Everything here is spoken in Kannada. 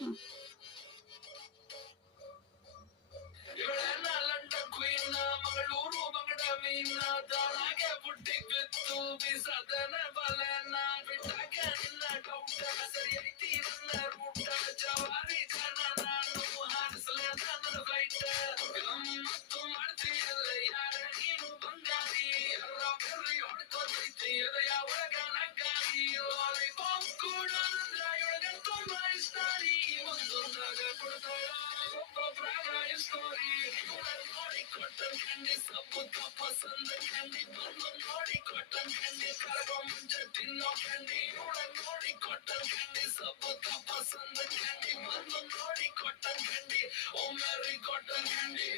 ಹ್ಮ್. ಇವಳೆಲ್ಲ ಲಂಡನ್ ಕ್ವೀನ್ ಮಂಗಳೂರು ಬಂಗಡ ಮೀನ ತಾನಾಗೆ ಬುಟ್ಟಿ ಬಿತ್ತು ಬಿಸದನ ಬಲನ ಬಿಟ್ಟಾಗ ನಿನ್ನ ಡೌಟ ಸರಿ ಐತಿ ನನ್ನ ರೂಟ ಜವಾರಿ ಜನ ನಾನು ಹಾರಿಸಲ ನನ್ನ ಫ್ಲೈಟ್ ಮತ್ತು ಮಾಡ್ತೀಯಲ್ಲ ಯಾರ ನೀನು ಬಂಗಾರಿ ಎಲ್ಲ ಬೆರ್ರಿ ಹೊಡ್ಕೊತೈತಿ ಅದ ಯಾವಾಗ ನಗ್ಗಾರಿ ಲಾಲಿಪಾಪ್ ಕೂಡ ಅಂದ್ರ ಇವಳಗಂತೂ ಇಷ್ಟಾರಿ ಒಂದೊಂದಾಗ ಕೊಡ್ತಾಳ ಒಬ್ಬೊಬ್ರಾಗ ಸ್ಟೋರಿ ನೋಡಿ ಕೊಟ್ಟನ್ ಕಂಡಿ ಸಬ್ಬು ಪಸಂದ ಕಂಡಿ ಬಂದು ನೋಡಿ ಕೊಟ್ಟನ್ ಕಂಡಿ ಕರಗೋ ಮುಂಚೆ ತಿನ್ನೋ ಕಂಡಿ ನೋಡಿ ಕೊಟ್ಟನ್ ಕಂಡಿ ಸಬ್ಬು ಪಸಂದ ಕಂಡಿ ಬಂದು ನೋಡಿ ಕೊಟ್ಟನ್ ಕಂಡಿ ಒಮ್ಮೆ ಕೊಟ್ಟನ್ ಕಂಡಿ